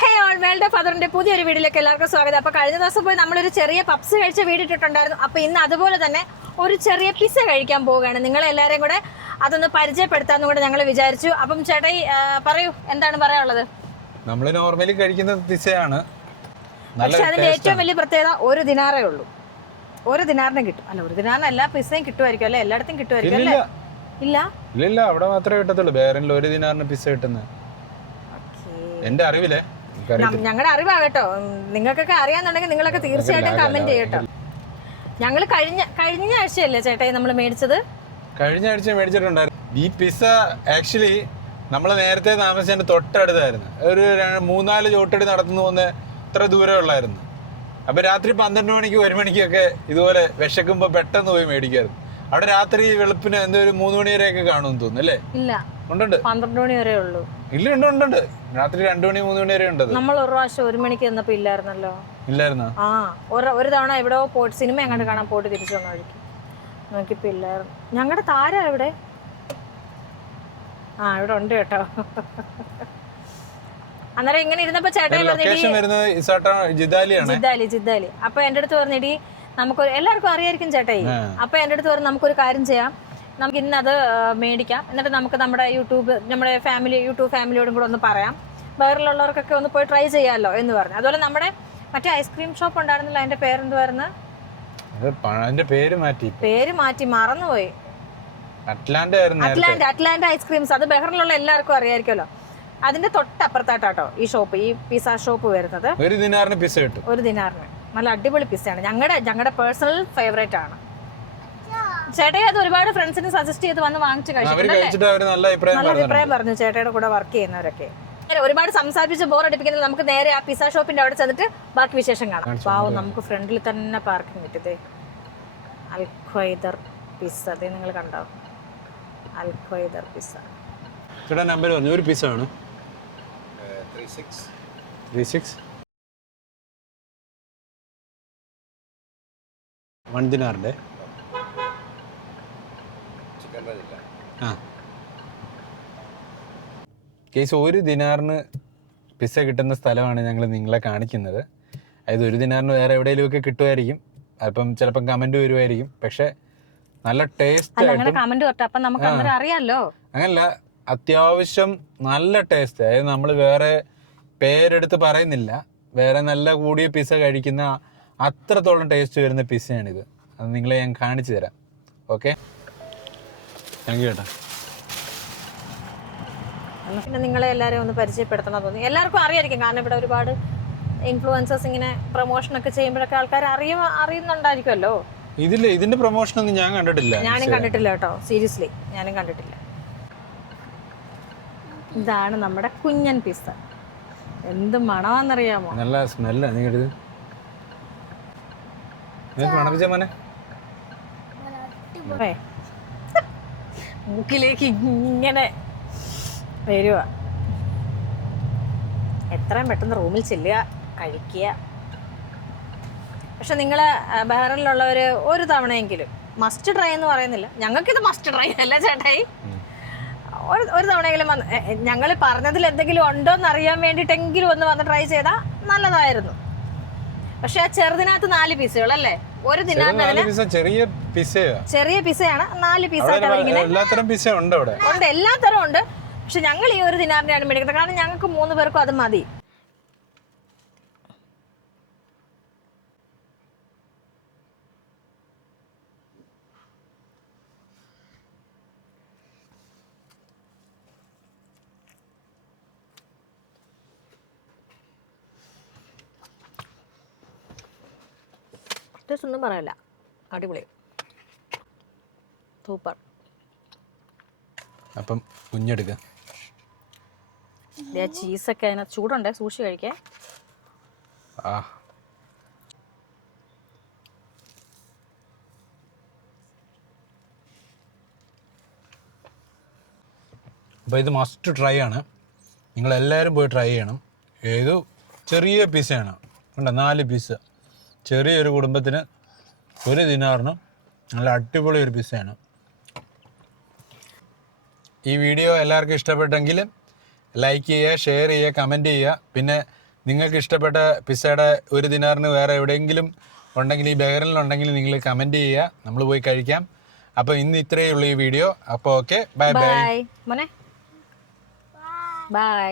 Hey all world of ഫാദറിന്റെ പുതിയൊരു വീഡിയോയിലേക്ക് എല്ലാവർക്കും സ്വാഗതം. അപ്പോൾ കഴിഞ്ഞ ദിവസം പോയി നമ്മളൊരു ചെറിയ പപ്സ് കഴിച്ച വീഡിയോ ഇട്ടിട്ടുണ്ടായിരുന്നു. അപ്പോൾ ഇന്ന് അതുപോലെ തന്നെ ഒരു ചെറിയ പിസ്സ കഴിക്കാൻ പോവുകയാണ്. നിങ്ങളെല്ലാവരെയും കൂടെ അതൊന്ന് പരിചയപ്പെടുത്താമെന്നും കൂടെ ഞങ്ങൾ വിചാരിച്ചു. അപ്പം ചേട്ടായി പറയൂ, എന്താണ് പറയാനുള്ളത്? നമ്മൾ നോർമലി കഴിക്കുന്ന പിസ്സയാണ്, പക്ഷെ അതിന്റെ ഏറ്റവും വലിയ പ്രത്യേകത ഒരു ദിനാറേ ഉള്ളൂ. ഒരു ദിനാറിന് കിട്ടും. അല്ല, ഒരു ദിനാറിന് എല്ലാ പിസ്സയും കിട്ടുമായിരിക്കും അല്ലേ? എല്ലായിടത്തും കിട്ടുമായിരിക്കും അല്ലേ? ഇല്ല ഇല്ല, അവിടെ മാത്രമേ കിട്ടത്തുള്ളൂ. വേറെ ഒരു ദിനാറിന് പിസ്സ കിട്ടുന്നത് എന്റെ അറിവില്ലേ. ഞങ്ങളുടെ അറിവാകട്ടോ, നിങ്ങൾക്കൊക്കെ അറിയാന്നുണ്ടെങ്കിൽ നിങ്ങളൊക്കെ തീർച്ചയായിട്ടും കമന്റ് ചെയ്യട്ടോ. ഞങ്ങൾ കഴിഞ്ഞ ആഴ്ചയല്ലേ ചേട്ടായി നമ്മൾ മേടിച്ചത്? കഴിഞ്ഞ ആഴ്ച മേടിച്ചിട്ടുണ്ടായിരുന്നു. ഈ പിസ്സ ആക്ച്വലി നമ്മൾ നേരത്തെ താമസിച്ചതിന്റെ തൊട്ടടുത്തായിരുന്നു. ഒരു 3-4 ചോട്ടടി നടന്നു പോകുന്ന ഇത്ര ദൂരം ഉള്ളായിരുന്നു. അപ്പൊ രാത്രി 12 മണിക്ക് 1 മണിക്കൊക്കെ ഇതുപോലെ വിശക്കുമ്പോ പെട്ടെന്ന് പോയി മേടിക്കായിരുന്നു. അവിടെ രാത്രി വെളുപ്പിന് എന്തോ ഒരു 3 മണി വരെയൊക്കെ കാണുമെന്ന് തോന്നുന്നു അല്ലേ? ഇല്ല, ഉണ്ട് 12 മണി വരെ ഉള്ളൂ. ഇല്ല, ഉണ്ട് രാത്രി 2 മണി 3 മണി വരെ ഉണ്ട്. നമ്മൾ ഒരു പ്രാവശ്യം 1 മണിക്ക് ചെന്നപ്പോ ഇല്ലായിരുന്നല്ലോ. ഇല്ലായിരുന്നോ? ആ, ഒരു തവണ എവിടെയോ പോയിട്ട് സിനിമ എങ്ങാണ്ട് കാണാൻ പോയിട്ട് തിരിച്ചു വന്ന വഴിക്ക് നോക്കിപ്പോ ഇല്ലായിരുന്നു. ഞങ്ങളുടെ താര എവിടെ? ആ, ഇവിടെ ഉണ്ട് കേട്ടോ. അന്നേരം ഇങ്ങനെ ഇരുന്നപ്പോ ചേട്ടായി ജിദ്ദാലി. അപ്പൊ എന്റെ അടുത്ത് പറഞ്ഞിടി, നമുക്ക് എല്ലാവർക്കും അറിയായിരിക്കും ചേട്ടായി. അപ്പൊ എന്റെ അടുത്ത് പറഞ്ഞു, നമുക്കൊരു കാര്യം ചെയ്യാം, നമുക്ക് ഇന്ന് അത് മേടിക്കാം, എന്നിട്ട് നമുക്ക് നമ്മുടെ യൂട്യൂബ് ഫാമിലിയോടും കൂടെ ഒന്ന് പറയാം, വേറെയുള്ളവർക്കൊക്കെ ഒന്ന് പോയി ട്രൈ ചെയ്യാമല്ലോ എന്ന് പറഞ്ഞു. അതുപോലെ നമ്മുടെ മറ്റേ ഐസ്ക്രീം ഷോപ്പ് ഉണ്ടായിരുന്നല്ലോ, അതിന്റെ പേരെന്തുവായിരുന്നു? പേര് മാറ്റി മറന്നുപോയി. Atlanta ice creams. അത് ബഹ്റിലുള്ള എല്ലാവർക്കും അറിയായിരിക്കുമല്ലോ. അതിന്റെ തൊട്ടപ്പുറത്തായിട്ടോ ഈ ഷോപ്പ്, ഈ പിസ്സ ഷോപ്പ് വരുന്നത്. ഒരു ദിനാറിന് പിസ്സ കിട്ടും. ഒരു ദിനാറിന് നല്ല അടിപൊളി പിസ്സയാണ്. ഞങ്ങളുടെ പേഴ്സണൽ ഫേവറേറ്റ് ആണ്. ചേട്ടായി അത് ഒരുപാട് ഫ്രണ്ട്സിന് സജസ്റ്റ് ചെയ്ത് വന്ന് വാങ്ങിച്ച് കഴിച്ചിട്ടുണ്ട്. നല്ല അഭിപ്രായം പറഞ്ഞു ചേട്ടയുടെ കൂടെ വർക്ക് ചെയ്യുന്നവരൊക്കെ. ഒരുപാട് സംസാരിച്ച് ബോർ അടിപ്പിക്കുന്നത്. നമുക്ക് നേരെ ആ പിസ്സ ഷോപ്പിന്റെ അവിടെ ചെന്നിട്ട് ബാക്കി വിശേഷം കാണാം. പാവം, നമുക്ക് ഫ്രണ്ടിൽ തന്നെ പാർക്കിംഗ് കിട്ടിയത്. അൽ ഖ്വൈദർ പിസ്സ, അതേ നിങ്ങൾ കണ്ടോ? അൽ ഖ്വൈദർ പിസ്സ. നമ്പർ പറഞ്ഞു. ഒരു പിസ്സ ആണ് 36 1 ദിനാറിന്റെ. കേസ് ഒരു ദിനാറിന് പിസ്സ കിട്ടുന്ന സ്ഥലമാണ് ഞങ്ങൾ നിങ്ങളെ കാണിക്കുന്നത്. അതായത് ഒരു ദിനാറിന് വേറെ എവിടെയെങ്കിലുമൊക്കെ കിട്ടുമായിരിക്കും. അപ്പം ചിലപ്പം കമന്റ് വരുമായിരിക്കും. പക്ഷെ നല്ല ടേസ്റ്റ് അറിയാലോ. അങ്ങനല്ല, അത്യാവശ്യം നല്ല ടേസ്റ്റ്. അതായത് നമ്മൾ വേറെ പേരെടുത്ത് പറയുന്നില്ല, വേറെ നല്ല കൂടിയ പിസ്സ കഴിക്കുന്ന അത്രത്തോളം ടേസ്റ്റ് വരുന്ന പിസ്സയാണിത്. അത് നിങ്ങളെ ഞാൻ കാണിച്ചു തരാം. ഓക്കെ, താങ്ക് യു ചേട്ടാ. പിന്നെ നിങ്ങളെ എല്ലാവരെയും ഒന്ന് പരിചയപ്പെടുത്തണം തോന്നി. എല്ലാവർക്കും അറിയായിരിക്കും, കാരണം ഇവിടെ ഒരുപാട് ഇൻഫ്ലുവൻസേഴ്സ് ഇങ്ങനെ പ്രൊമോഷൻ ഒക്കെ ചെയ്യുമ്പോഴൊക്കെ ആൾക്കാർ അറിയുന്നുണ്ടായിരിക്കുമല്ലോ. ഇതിന്റെ പ്രൊമോഷൻ ഒന്നും ഞാൻ കണ്ടിട്ടില്ല. ഞാനും കണ്ടിട്ടില്ല കേട്ടോ, സീരിയസ്ലി ഞാനും കണ്ടിട്ടില്ല. ഇതാണ് നമ്മുടെ കുഞ്ഞൻ പിസ്സ. എന്ത് മണമാണെന്നറിയാമോ? നല്ല സ്മെല്ലാണ്. മൂക്കിലേക്ക് ഇങ്ങനെ വരുക. എത്രയും പെട്ടെന്ന് റൂമിൽ ചെല്ലുക, കഴിക്കുക. പക്ഷെ നിങ്ങൾ ബഹ്റിനിലുള്ളവർ ഒരു തവണയെങ്കിലും മസ്റ്റ് ട്രൈ എന്ന് പറയുന്നില്ല, ഞങ്ങൾക്കിത് മസ്റ്റ് ട്രൈ അല്ല ചേട്ടായി. ഒരു തവണയെങ്കിലും ഞങ്ങൾ പറഞ്ഞതിൽ എന്തെങ്കിലും ഉണ്ടോ എന്ന് അറിയാൻ വേണ്ടിയിട്ടെങ്കിലും ഒന്ന് വന്ന് ട്രൈ ചെയ്താൽ നല്ലതായിരുന്നു. പക്ഷെ ആ ചെറുതിനകത്ത് 4 പീസുകൾ അല്ലേ? ഒരു ദിനാറിന് ചെറിയ പിസ്സയാണ് 4 പീസായിട്ട് ഉണ്ട്. എല്ലാത്തരം ഉണ്ട്. പക്ഷെ ഞങ്ങൾ ഈ ഒരു ദിനാറിനെയാണ് മേടിക്കുന്നത്, കാരണം ഞങ്ങൾക്ക് 3 പേർക്കും അത് മതി. ഒന്നും പറയല്ല, അടിപൊളി, സൂപ്പർ. അപ്പം കുഞ്ഞെടുക്ക. ചീസൊക്കെ അതിനകത്ത് ചൂടുണ്ടേ, സൂക്ഷിച്ച് കഴിക്കേ. അപ്പോൾ ഇത് മസ്റ്റ് ട്രൈ ആണ്. നിങ്ങളെല്ലാവരും പോയി ട്രൈ ചെയ്യണം. ഏത് ചെറിയ പിസ്സയാണ് കണ്ടോ, 4 പീസ്. ചെറിയൊരു കുടുംബത്തിന് ഒരു ദിനാറിന് നല്ല അടിപൊളി ഒരു പിസ്സയാണ്. ഈ വീഡിയോ എല്ലാവർക്കും ഇഷ്ടപ്പെട്ടെങ്കിൽ ലൈക്ക് ചെയ്യുക, ഷെയർ ചെയ്യുക, കമൻറ്റ് ചെയ്യുക. പിന്നെ നിങ്ങൾക്ക് ഇഷ്ടപ്പെട്ട പിസ്സയുടെ 1 ദിനാറിന് വേറെ എവിടെയെങ്കിലും ഉണ്ടെങ്കിൽ, ഈ ബഹ്റിനിലുണ്ടെങ്കിൽ നിങ്ങൾ കമൻറ്റ് ചെയ്യുക, നമ്മൾ പോയി കഴിക്കാം. അപ്പോൾ ഇന്ന് ഇത്രയേ ഉള്ളൂ ഈ വീഡിയോ. അപ്പോൾ ഓക്കെ, ബൈ ബൈ. മോനെ ബൈ.